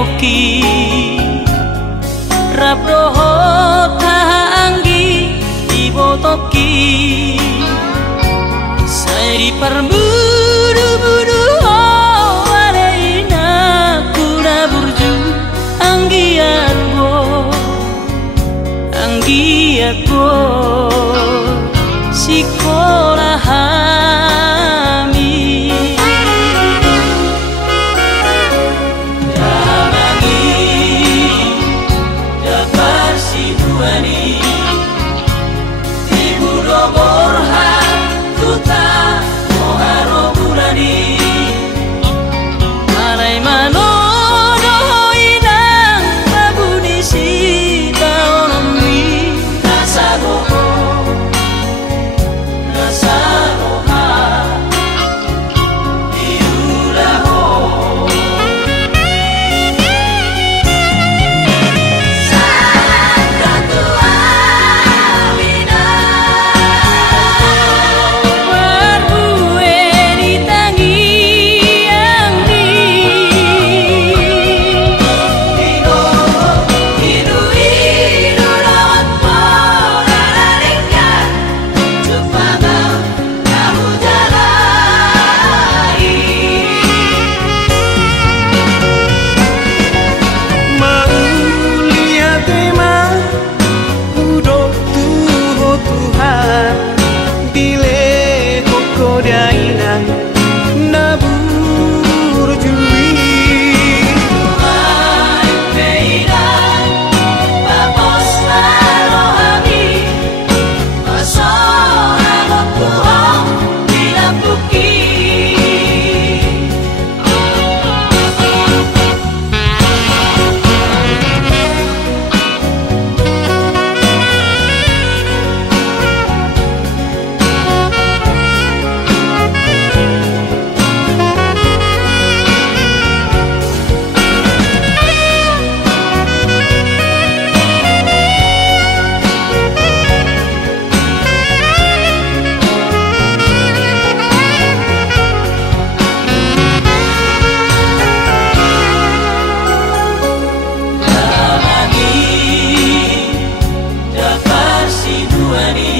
hoki Rabroho tahanggi Ibotoki Sairi parbudu-budu Oh aleina kuna burju Anggiatko Anggiatko Sikolahami Damangi Dapat sinuani Tibudo borhan Tuta moharo burani Malay manono inang Babunisi taonomi Nasagogo Nasaroha Iuraho Sakatua Wina Berbueni tangi yang di Hino rawat Poralingkan Cepata kamu jalani Maulia tema Udok tuho Tuhan Dile koko dainang Nabur jui Mai peidan Babos marohami Pasona mopuhong Dinapuki Damangi Dapat sinuani